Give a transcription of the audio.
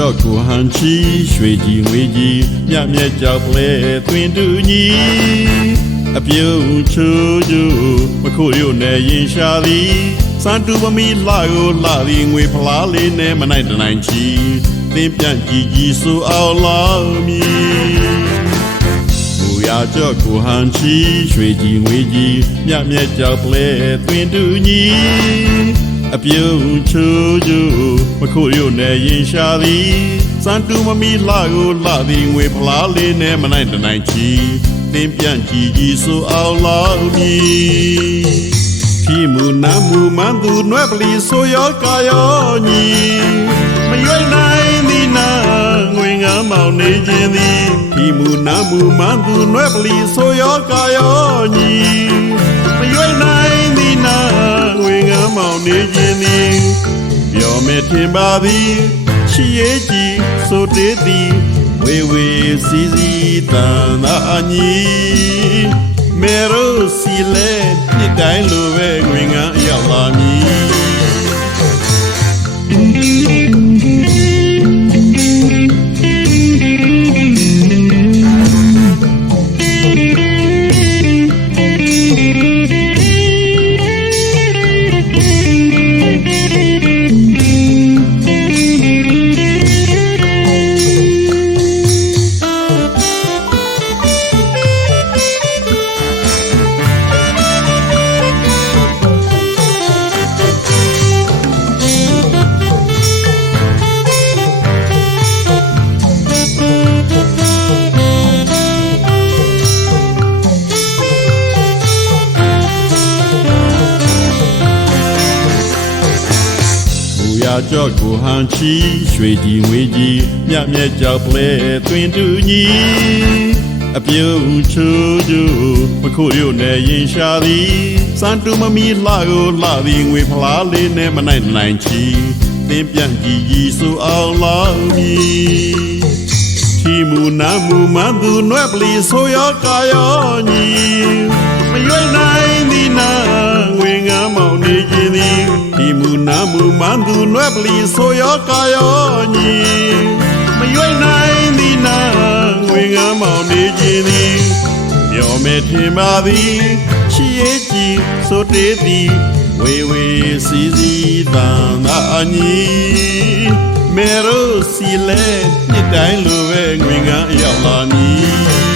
ကြော့ကိုဟန်ချီရွှေကြီးငွေကြီးမြတ်မြတ်ကြောက်လဲတွင်တူညီအပြုံးချိုးချိုးမခိုးရုံနဲ့ရင်ရှာသည်စံတူမမီလာကိုလာသည်ငွေဖလားလေးနဲ့မနိုင်တနိုင်ချီသင်ပြန်ကြည်ကြီးဆိုအောင်လာမည်မူရကြော့ကိုဟန်ချီရွှေကြီးငွေကြီးမြတ်မြတ်ကြောက်လဲတွင်တူညီအပြုံးချိုးချိုးမခိုးရုံနဲ့ရင်ရှာသည်စံတူမမီလာကိုလာသည်ငွေဖလားလေးနဲ့မနိုင်တနိုင်ချီသင်ပြန်ကြည်ကြီးဆိုအောင်လာမည်พี่มูน้ำมูมันดูนวบลีโซยอกายอညီမရွေးနိုင်သည်နာငွေငမ်းမောင်နေခြင်းသည်พี่มูน้ำมูมันดูนวบลีโซยอกายอညီမရွေးနိုင်သည်နာငွေငမ်းမောင်နေခြင်းသည်ပြောမဲ့ထင်ပါသည်ရှိရဲ့ကြီးဆိုတေးသည်ဝေဝေစီစီတန်သာအညီမေရိုစီလဲနှစ်တိုင်းလိုပဲငွေငန်းအရောက်လာမည်ကြော့ကိုဟန်ချီရွှေကြီးငွေကြီးမြတ်မြတ်ကြောက်လဲတွင်တူညီအပြုံးချိုးချိုးမခိုးရုံနဲ့ရင်ရှာသည်စံတူမမီလာကိုလာသည်ငွေဖလားလေးနဲ့မနိုင်နိုင်ချီသင်ပြန်ကြည်ကြီးဆိုအောင်လာမည်ทีมูน้ำมูมันดูนวบลีโซยอกายอညီမရွေးနိုင်သည်နာငွေငမ်းမောင်နေခြင်းသည်ทีมูน้ำมูมันดูนวบลีโซยอกายอညီမရွေးနိုင်သည်နာငွေငမ်းမောင်နေခြင်းသည်ပြောမဲ့ထင်ပါသည်ရှိရဲ့ကြီးဆိုတေးသည်ဝေဝေစီစီတန်သာအညီမေရိုစီလဲနှစ်တိုင်းလိုပဲငွေငန်းအရောက်လာမည်